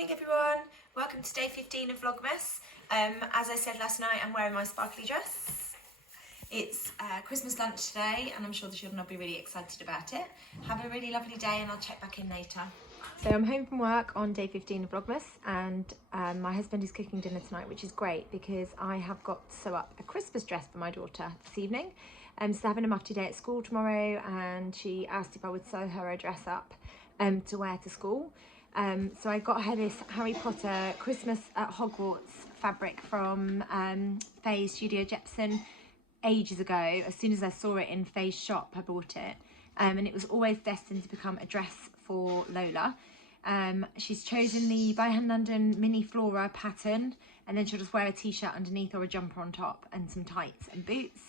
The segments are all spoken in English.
morning everyone, welcome to day 15 of Vlogmas. As I said last night, I'm wearing my sparkly dress. It's Christmas lunch today and I'm sure the children will be really excited about it. Have a really lovely day and I'll check back in later. So I'm home from work on day 15 of Vlogmas and my husband is cooking dinner tonight, which is great because I have got to sew up a Christmas dress for my daughter this evening. So they're having a mufti day at school tomorrow and she asked if I would sew her a dress up to wear to school. So I got her this Harry Potter Christmas at Hogwarts fabric from Faye's Studio Jepson ages ago. As soon as I saw it in Faye's shop, I bought it. And it was always destined to become a dress for Lola. She's chosen the By Hand London mini flora pattern, and then she'll just wear a t-shirt underneath or a jumper on top and some tights and boots.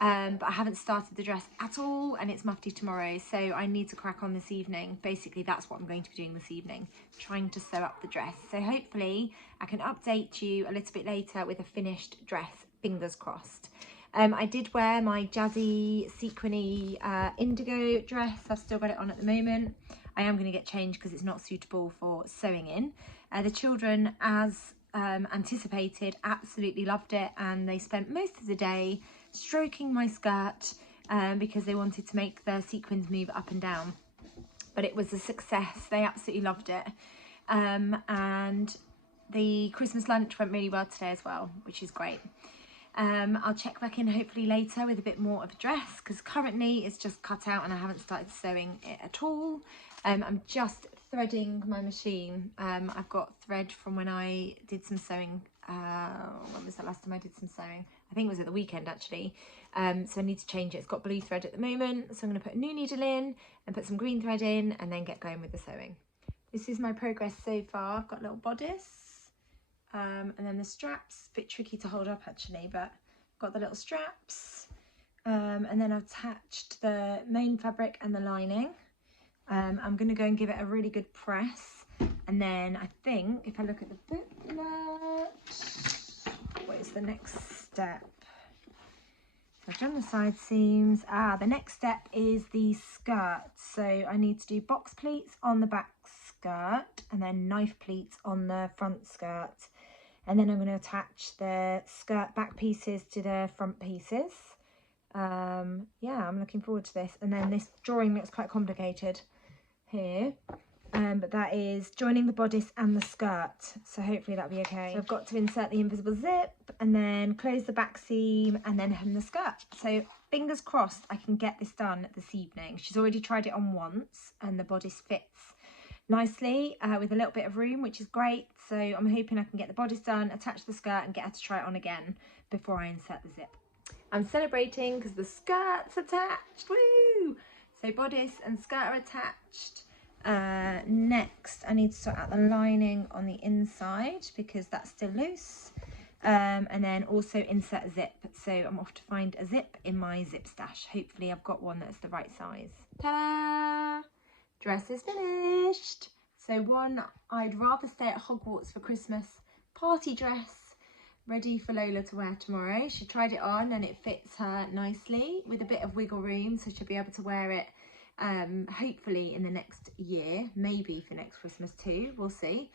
But I haven't started the dress at all and it's mufti tomorrow, so I need to crack on this evening. Basically that's what I'm going to be doing this evening, trying to sew up the dress. So hopefully I can update you a little bit later with a finished dress, fingers crossed. I did wear my jazzy sequiny indigo dress. I've still got it on at the moment. I am going to get changed because it's not suitable for sewing in. The children, as anticipated, absolutely loved it and they spent most of the day stroking my skirt because they wanted to make the sequins move up and down. But it was a success. They absolutely loved it. And the Christmas lunch went really well today as well, which is great. I'll check back in hopefully later with a bit more of a dress because currently it's just cut out and I haven't started sewing it at all. I'm just threading my machine. I've got thread from when I did some sewing. When was the last time I did some sewing? I think it was at the weekend actually. So I need to change it. It's got blue thread at the moment, so I'm going to put a new needle in and put some green thread in and then get going with the sewing. This is my progress so far. I've got a little bodice and then the straps, a bit tricky to hold up actually, but got the little straps and then I've attached the main fabric and the lining. I'm going to go and give it a really good press, and then I think if I look at the booklet, what is the next step? So I've done the side seams. The next step is the skirt. So I need to do box pleats on the back skirt and then knife pleats on the front skirt, and then I'm going to attach the skirt back pieces to the front pieces. Yeah, I'm looking forward to this. And then this drawing looks quite complicated here, but that is joining the bodice and the skirt, so hopefully that'll be okay. So I've got to insert the invisible zip and then close the back seam and then hem the skirt. So fingers crossed I can get this done this evening. She's already tried it on once and the bodice fits nicely with a little bit of room, which is great. So I'm hoping I can get the bodice done, attach the skirt and get her to try it on again before I insert the zip. I'm celebrating because the skirt's attached, woo! So bodice and skirt are attached. Next I need to sort out the lining on the inside because that's still loose, and then also insert a zip. So I'm off to find a zip in my zip stash. Hopefully I've got one that's the right size. Ta-da! Dress is finished. So one I'd rather stay at Hogwarts for Christmas party dress, ready for Lola to wear tomorrow. She tried it on and it fits her nicely with a bit of wiggle room, so she'll be able to wear it hopefully in the next year, maybe for next Christmas too, we'll see.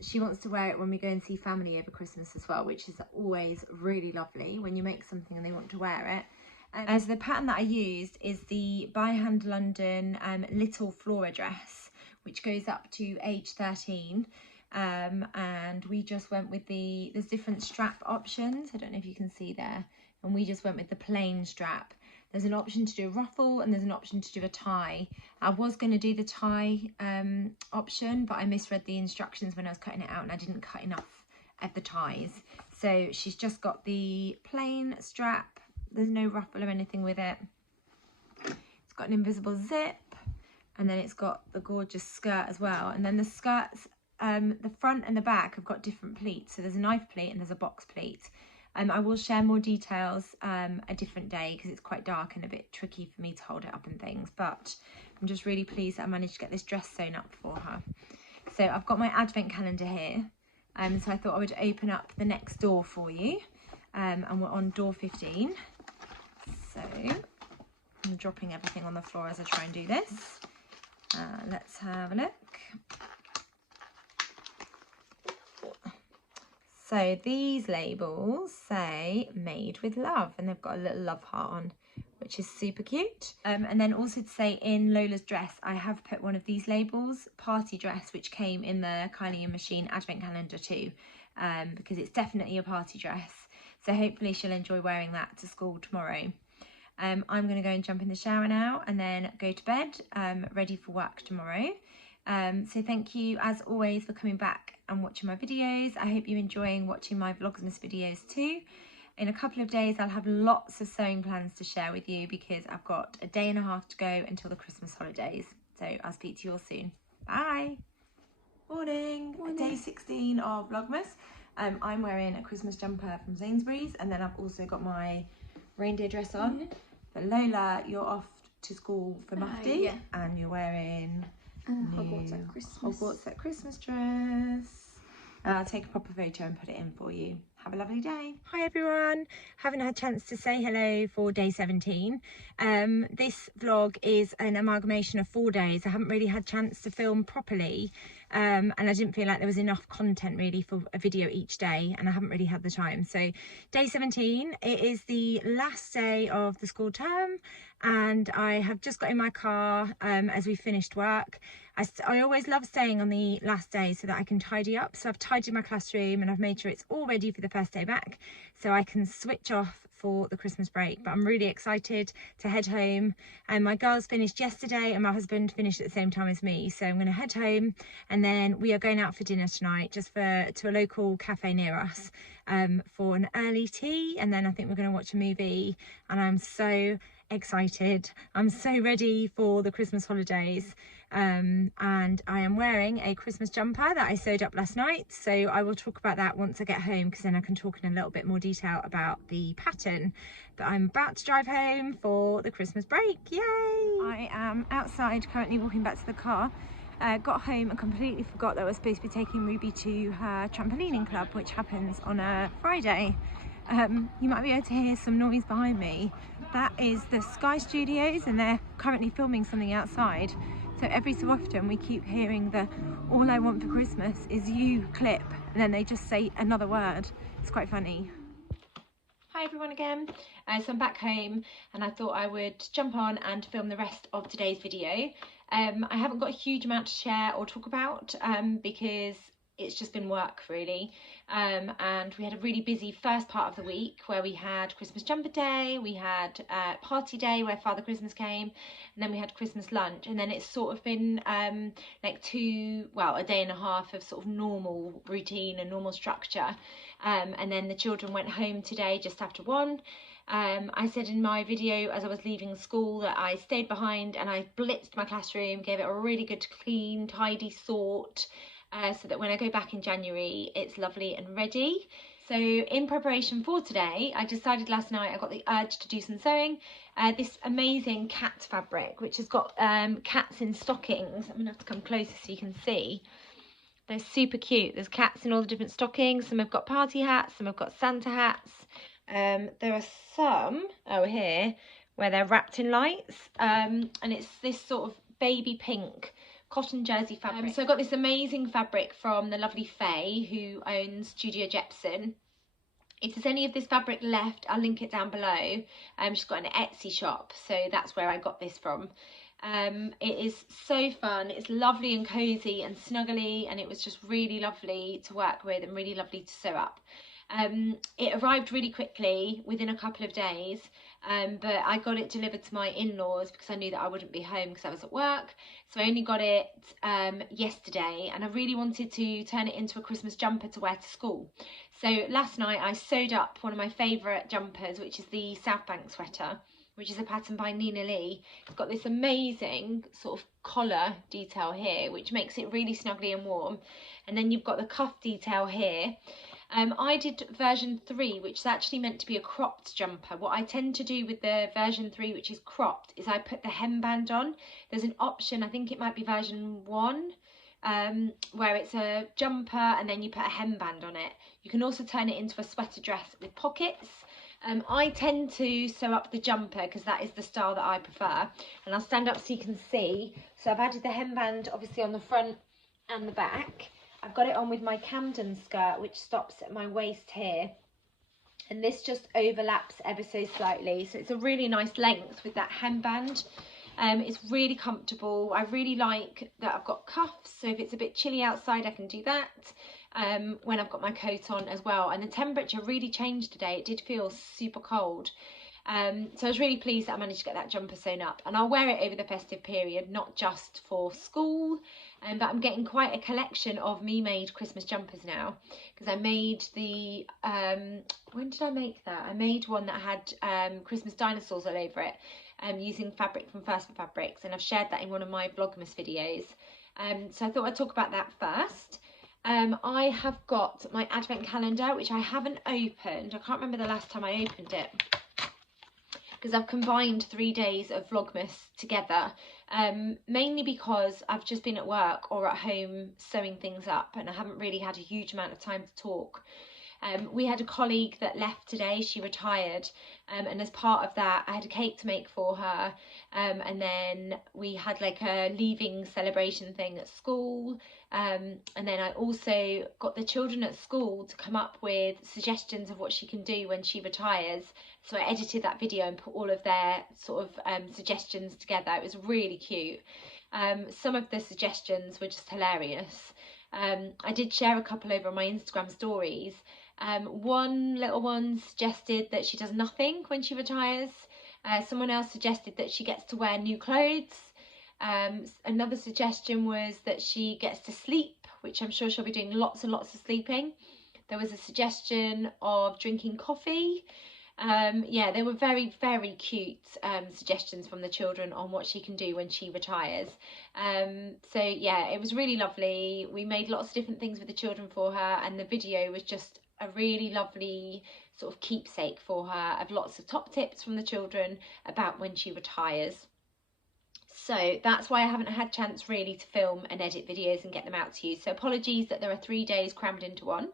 She wants to wear it when we go and see family over Christmas as well, which is always really lovely when you make something and they want to wear it. So the pattern that I used is the By Hand London little flora dress, which goes up to age 13. And we just went with there's different strap options, I don't know if you can see there, and we just went with the plain strap. There's an option to do a ruffle and there's an option to do a tie. I was going to do the tie option, but I misread the instructions when I was cutting it out and I didn't cut enough of the ties. So she's just got the plain strap, there's no ruffle or anything with it. It's got an invisible zip and then it's got the gorgeous skirt as well. And then the skirts, the front and the back have got different pleats. So there's a knife pleat and there's a box pleat. I will share more details a different day because it's quite dark and a bit tricky for me to hold it up and things, but I'm just really pleased that I managed to get this dress sewn up for her. So I've got my advent calendar here, so I thought I would open up the next door for you, and we're on door 15. So I'm dropping everything on the floor as I try and do this. Let's have a look. So these labels say made with love, and they've got a little love heart on, which is super cute. And then also to say in Lola's dress, I have put one of these labels, party dress, which came in the Kylie and Machine advent calendar too, because it's definitely a party dress. So hopefully she'll enjoy wearing that to school tomorrow. I'm going to go and jump in the shower now and then go to bed, ready for work tomorrow. So thank you as always for coming back and watching my videos. I hope you're enjoying watching my Vlogmas videos too. In a couple of days I'll have lots of sewing plans to share with you because I've got a day and a half to go until the Christmas holidays. So I'll speak to you all soon. Bye. Morning. Day 16 of Vlogmas. I'm wearing a Christmas jumper from Sainsbury's, and then I've also got my reindeer dress on. But Lola, you're off to school for Mufti, and you're wearing Hogwarts at Christmas dress. I'll take a proper photo and put it in for you. Have a lovely day. Hi everyone. Haven't had a chance to say hello for day 17. This vlog is an amalgamation of 4 days. I haven't really had a chance to film properly, and I didn't feel like there was enough content really for a video each day, and I haven't really had the time. So day 17, it is the last day of the school term, and I have just got in my car as we finished work. I always love staying on the last day so that I can tidy up. So I've tidied my classroom and I've made sure it's all ready for the first day back so I can switch off for the Christmas break. But I'm really excited to head home. And my girls finished yesterday and my husband finished at the same time as me. So I'm going to head home, and then we are going out for dinner tonight just to a local cafe near us for an early tea. And then I think we're going to watch a movie, and I'm so excited. I'm so ready for the Christmas holidays. And I am wearing a Christmas jumper that I sewed up last night, so I will talk about that once I get home, because then I can talk in a little bit more detail about the pattern. But I'm about to drive home for the Christmas break. Yay! I am outside currently walking back to the car. Got home and completely forgot that I was supposed to be taking Ruby to her trampolining club, which happens on a Friday. You might be able to hear some noise behind me. That is the Sky Studios, and they're currently filming something outside. So every so often we keep hearing the "All I Want for Christmas Is You" clip, and then they just say another word. It's quite funny. Hi everyone again. So I'm back home, and I thought I would jump on and film the rest of today's video. I haven't got a huge amount to share or talk about because it's just been work really, and we had a really busy first part of the week where we had Christmas jumper day, we had party day where Father Christmas came, and then we had Christmas lunch, and then it's sort of been like a day and a half of sort of normal routine and normal structure, and then the children went home today just after 1. I said in my video as I was leaving school that I stayed behind and I blitzed my classroom, gave it a really good clean tidy sort, so that when I go back in January it's lovely and ready. So in preparation for today, I decided last night, I got the urge to do some sewing. This amazing cat fabric, which has got cats in stockings. I'm gonna have to come closer so you can see. They're super cute. There's cats in all the different stockings. Some have got party hats, some have got Santa hats. There are some over here where they're wrapped in lights, and it's this sort of baby pink cotton jersey fabric. So I got this amazing fabric from the lovely Faye, who owns Studio Jepson. If there's any of this fabric left, I'll link it down below. She's got an Etsy shop, so that's where I got this from. It is so fun. It's lovely and cozy and snuggly, and it was just really lovely to work with and really lovely to sew up. It arrived really quickly within a couple of days, but I got it delivered to my in-laws because I knew that I wouldn't be home because I was at work. So I only got it yesterday, and I really wanted to turn it into a Christmas jumper to wear to school. So last night I sewed up one of my favourite jumpers, which is the South Bank sweater, which is a pattern by Nina Lee. It's got this amazing sort of collar detail here, which makes it really snuggly and warm. And then you've got the cuff detail here. I did version 3, which is actually meant to be a cropped jumper. What I tend to do with the version 3, which is cropped, is I put the hemband on. There's an option, I think it might be version 1, where it's a jumper and then you put a hemband on it. You can also turn it into a sweater dress with pockets. I tend to sew up the jumper because that is the style that I prefer. And I'll stand up so you can see. So I've added the hemband obviously on the front and the back. I've got it on with my Camden skirt, which stops at my waist here. And this just overlaps ever so slightly. So it's a really nice length with that hemband. It's really comfortable. I really like that I've got cuffs, so if it's a bit chilly outside I can do that when I've got my coat on as well. And the temperature really changed today. It did feel super cold. So I was really pleased that I managed to get that jumper sewn up, and I'll wear it over the festive period, not just for school, but I'm getting quite a collection of me-made Christmas jumpers now, because I made the, when did I make that? I made one that had Christmas dinosaurs all over it, using fabric from Festive Fabrics, and I've shared that in one of my Vlogmas videos. So I thought I'd talk about that first. I have got my advent calendar, which I haven't opened. I can't remember the last time I opened it, because I've combined 3 days of Vlogmas together, mainly because I've just been at work or at home sewing things up, and I haven't really had a huge amount of time to talk. We had a colleague that left today, she retired, and as part of that I had a cake to make for her, and then we had like a leaving celebration thing at school, and then I also got the children at school to come up with suggestions of what she can do when she retires. So I edited that video and put all of their sort of suggestions together. It was really cute. Some of the suggestions were just hilarious. I did share a couple over on my Instagram stories. One little one suggested that she does nothing when she retires. Someone else suggested that she gets to wear new clothes. Another suggestion was that she gets to sleep, which I'm sure she'll be doing lots and lots of sleeping. There was a suggestion of drinking coffee. Yeah, they were very, very cute suggestions from the children on what she can do when she retires. So yeah, it was really lovely. We made lots of different things with the children for her, and the video was just a really lovely sort of keepsake for her of lots of top tips from the children about when she retires. So that's why I haven't had chance really to film and edit videos and get them out to you. So apologies that there are 3 days crammed into one.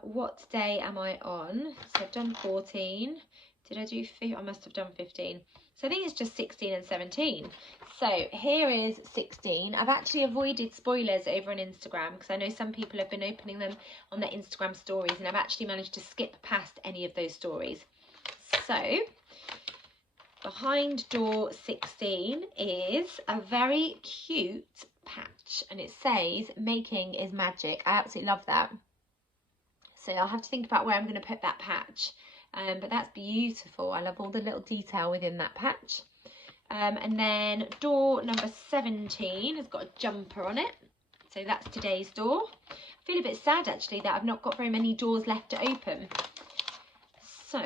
What day am I on? So I've done 14. Did I do 15? I must have done 15. So I think it's just 16 and 17. So here is 16. I've actually avoided spoilers over on Instagram because I know some people have been opening them on their Instagram stories, and I've actually managed to skip past any of those stories. So behind door 16 is a very cute patch, and it says "Making is magic." I absolutely love that. So I'll have to think about where I'm going to put that patch. But that's beautiful. I love all the little detail within that patch. And then door number 17 has got a jumper on it. So that's today's door. I feel a bit sad actually that I've not got very many doors left to open. So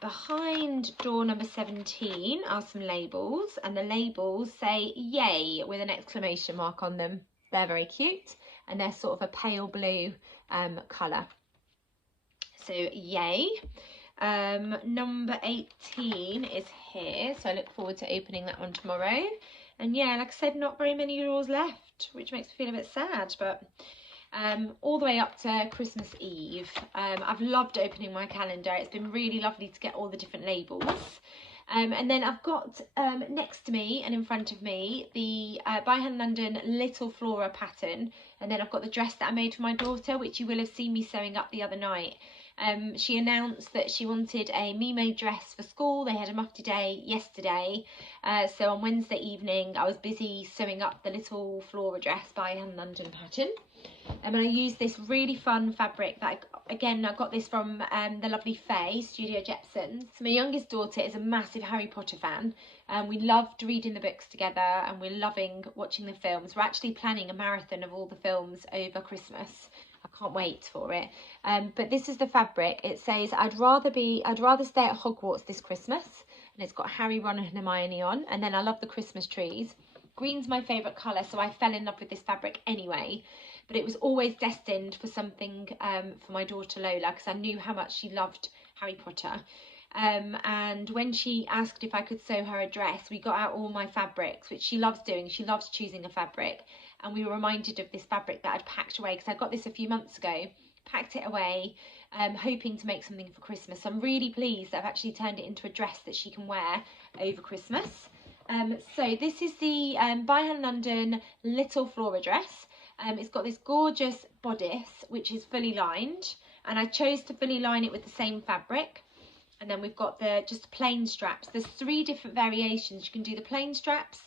behind door number 17 are some labels, and the labels say "Yay" with an exclamation mark on them. They're very cute, and they're sort of a pale blue colour. So yay. Number 18 is here, so I look forward to opening that one tomorrow. And yeah, like I said, not very many doors left, which makes me feel a bit sad, but all the way up to Christmas Eve. I've loved opening my calendar. It's been really lovely to get all the different labels. And then I've got next to me and in front of me the By Hand London Little Flora pattern, and then I've got the dress that I made for my daughter, which you will have seen me sewing up the other night. She announced that she wanted a me-made dress for school. They had a mufti day yesterday, so on Wednesday evening I was busy sewing up the Little Flora dress By Hand London pattern. And I used this really fun fabric that I got this from the lovely Faye, Studio Jepsons. So my youngest daughter is a massive Harry Potter fan, and we loved reading the books together, and we're loving watching the films. We're actually planning a marathon of all the films over Christmas. I can't wait for it. But this is the fabric. It says I'd rather stay at Hogwarts this Christmas, and it's got Harry, Ron and Hermione on. And then I love the Christmas trees. Green's my favourite colour, so I fell in love with this fabric anyway. But it was always destined for something for my daughter Lola, because I knew how much she loved Harry Potter. And when she asked if I could sew her a dress, we got out all my fabrics, which she loves doing. She loves choosing a fabric. And we were reminded of this fabric that I'd packed away, because I got this a few months ago, packed it away, hoping to make something for Christmas. So I'm really pleased that I've actually turned it into a dress that she can wear over Christmas. So this is the By Hand London Little Flora dress. It's got this gorgeous bodice which is fully lined, and I chose to fully line it with the same fabric. And then we've got the just plain straps. There's 3 different variations. You can do the plain straps,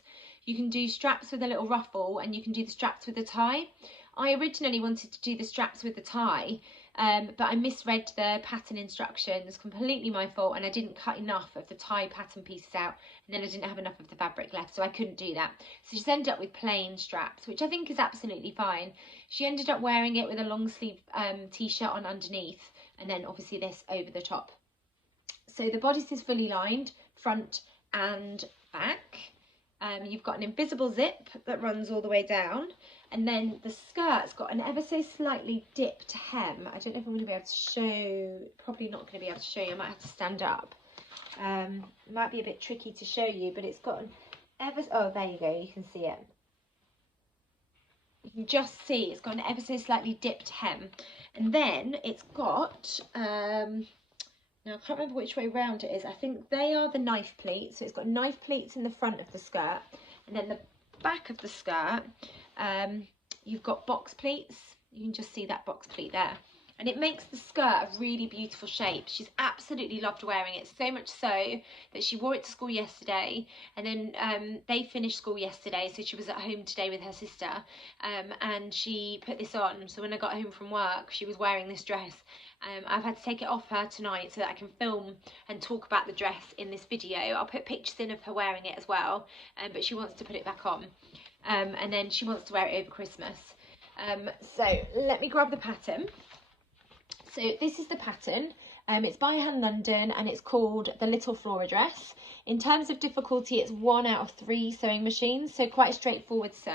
you can do straps with a little ruffle, and you can do the straps with a tie. I originally wanted to do the straps with the tie, but I misread the pattern instructions, completely my fault, and I didn't cut enough of the tie pattern pieces out, and then I didn't have enough of the fabric left, so I couldn't do that. So she's ended up with plain straps, which I think is absolutely fine. She ended up wearing it with a long sleeve t-shirt on underneath, and then obviously this over the top. So the bodice is fully lined, front and back. You've got an invisible zip that runs all the way down, and then the skirt's got an ever so slightly dipped hem. I don't know if I'm going to be able to show, probably not going to be able to show you, I might have to stand up. It might be a bit tricky to show you, but it's got an oh, there you go, you can see it. You can just see it's got an ever so slightly dipped hem, and then it's got now I can't remember which way round it is. I think they are the knife pleats. So it's got knife pleats in the front of the skirt, and then the back of the skirt, you've got box pleats. You can just see that box pleat there. And it makes the skirt a really beautiful shape. She's absolutely loved wearing it, so much so that she wore it to school yesterday, and then they finished school yesterday, so she was at home today with her sister, and she put this on. So when I got home from work, she was wearing this dress. I've had to take it off her tonight so that I can film and talk about the dress in this video. I'll put pictures in of her wearing it as well, but she wants to put it back on, and then she wants to wear it over Christmas. So let me grab the pattern. So this is the pattern. It's by Hand London, and it's called the Little Flora Dress. In terms of difficulty, it's 1 out of 3 sewing machines, so quite a straightforward sew.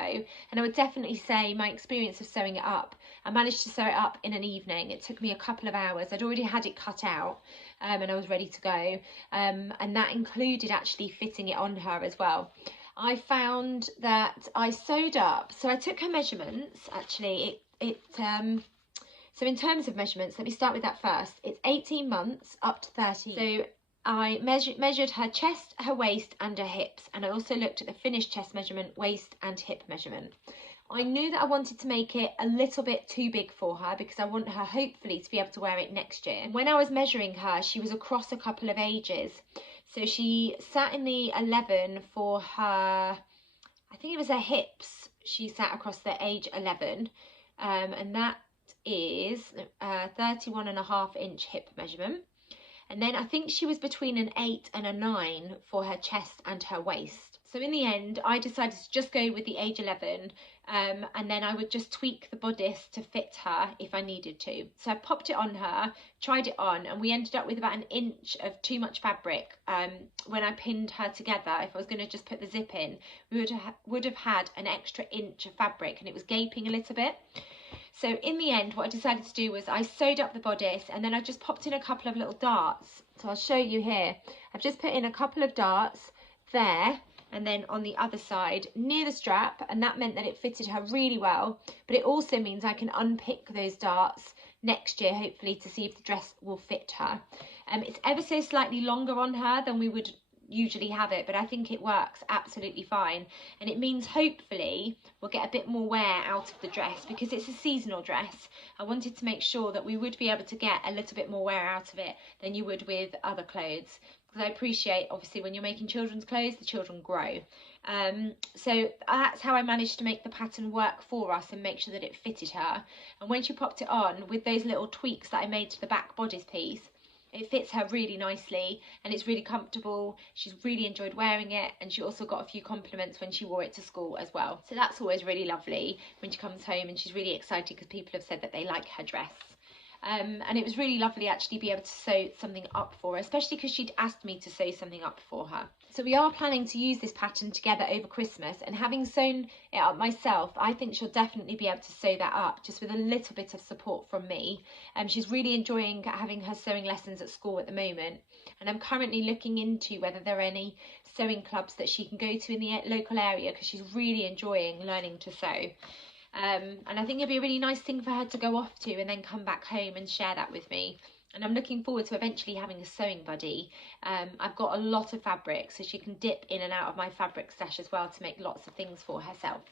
And I would definitely say my experience of sewing it up, I managed to sew it up in an evening. It took me a couple of hours. I'd already had it cut out, and I was ready to go. And that included actually fitting it on her as well. I found that I sewed up, so I took her measurements actually. So in terms of measurements, let me start with that first. It's 18 months up to 30. So I measured her chest, her waist and her hips, and I also looked at the finished chest measurement, waist and hip measurement. I knew that I wanted to make it a little bit too big for her because I want her hopefully to be able to wear it next year. When I was measuring her, she was across a couple of ages. So she sat in the 11 for her, I think it was her hips. She sat across the age 11, and that is 31.5 inch hip measurement. And then I think she was between an 8 and a 9 for her chest and her waist. So in the end, I decided to just go with the age 11, and then I would just tweak the bodice to fit her if I needed to. So I popped it on her, tried it on, and we ended up with about an inch of too much fabric. When I pinned her together, if I was going to just put the zip in, we would have had an extra inch of fabric, and it was gaping a little bit. So in the end, what I decided to do was I sewed up the bodice, and then I just popped in a couple of little darts. So I'll show you here. I've just put in a couple of darts there, and then on the other side near the strap, and that meant that it fitted her really well. But it also means I can unpick those darts next year, hopefully, to see if the dress will fit her. It's ever so slightly longer on her than we would usually have it, but I think it works absolutely fine, and it means hopefully we'll get a bit more wear out of the dress because it's a seasonal dress. I wanted to make sure that we would be able to get a little bit more wear out of it than you would with other clothes, because I appreciate obviously when you're making children's clothes, the children grow. So that's how I managed to make the pattern work for us and make sure that it fitted her. And when she popped it on with those little tweaks that I made to the back bodice piece, it fits her really nicely and it's really comfortable. She's really enjoyed wearing it, and she also got a few compliments when she wore it to school as well. So that's always really lovely when she comes home, and she's really excited because people have said that they like her dress. And it was really lovely actually be able to sew something up for her, especially because she'd asked me to sew something up for her. So we are planning to use this pattern together over Christmas, and having sewn it up myself, I think she'll definitely be able to sew that up just with a little bit of support from me. She's really enjoying having her sewing lessons at school at the moment, and I'm currently looking into whether there are any sewing clubs that she can go to in the local area, because she's really enjoying learning to sew. And I think it'd be a really nice thing for her to go off to and then come back home and share that with me. And I'm looking forward to eventually having a sewing buddy. I've got a lot of fabric, so she can dip in and out of my fabric stash as well to make lots of things for herself.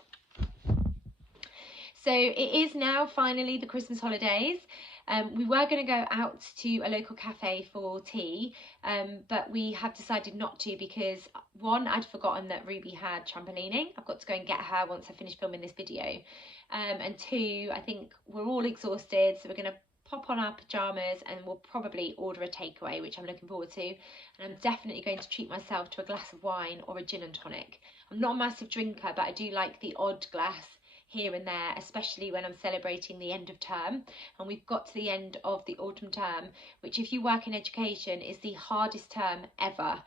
So it is now finally the Christmas holidays. We were going to go out to a local cafe for tea, but we have decided not to because one, I'd forgotten that Ruby had trampolining. I've got to go and get her once I finish filming this video. And two, I think we're all exhausted, so we're going to pop on our pyjamas and we'll probably order a takeaway, which I'm looking forward to. And I'm definitely going to treat myself to a glass of wine or a gin and tonic. I'm not a massive drinker, but I do like the odd glass here and there, especially when I'm celebrating the end of term. And we've got to the end of the autumn term, which if you work in education is the hardest term ever.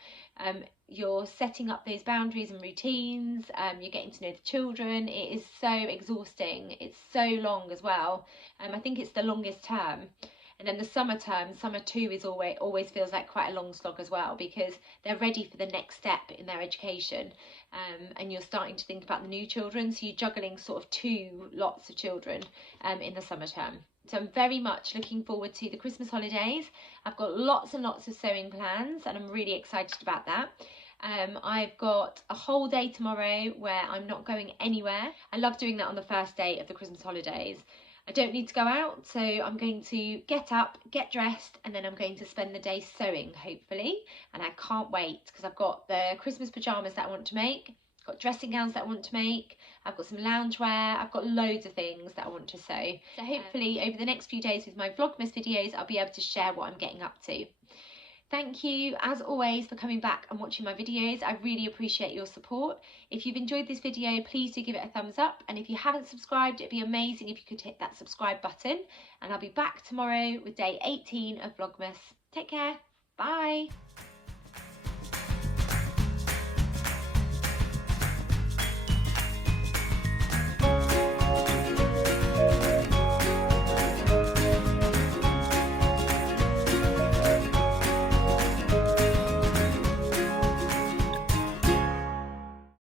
You're setting up those boundaries and routines, you're getting to know the children. It is so exhausting, it's so long as well. I think it's the longest term. And then the summer term, summer 2 is always feels like quite a long slog as well, because they're ready for the next step in their education, and you're starting to think about the new children, so you're juggling sort of 2 lots of children in the summer term. So I'm very much looking forward to the Christmas holidays. I've got lots and lots of sewing plans and I'm really excited about that. I've got a whole day tomorrow where I'm not going anywhere. I love doing that on the first day of the Christmas holidays. I don't need to go out, so I'm going to get up, get dressed, and then I'm going to spend the day sewing, hopefully. And I can't wait because I've got the Christmas pyjamas that I want to make, I've got dressing gowns that I want to make, I've got some loungewear, I've got loads of things that I want to sew. So hopefully over the next few days with my Vlogmas videos, I'll be able to share what I'm getting up to. Thank you, as always, for coming back and watching my videos. I really appreciate your support. If you've enjoyed this video, please do give it a thumbs up. And if you haven't subscribed, it'd be amazing if you could hit that subscribe button. And I'll be back tomorrow with day 18 of Vlogmas. Take care. Bye.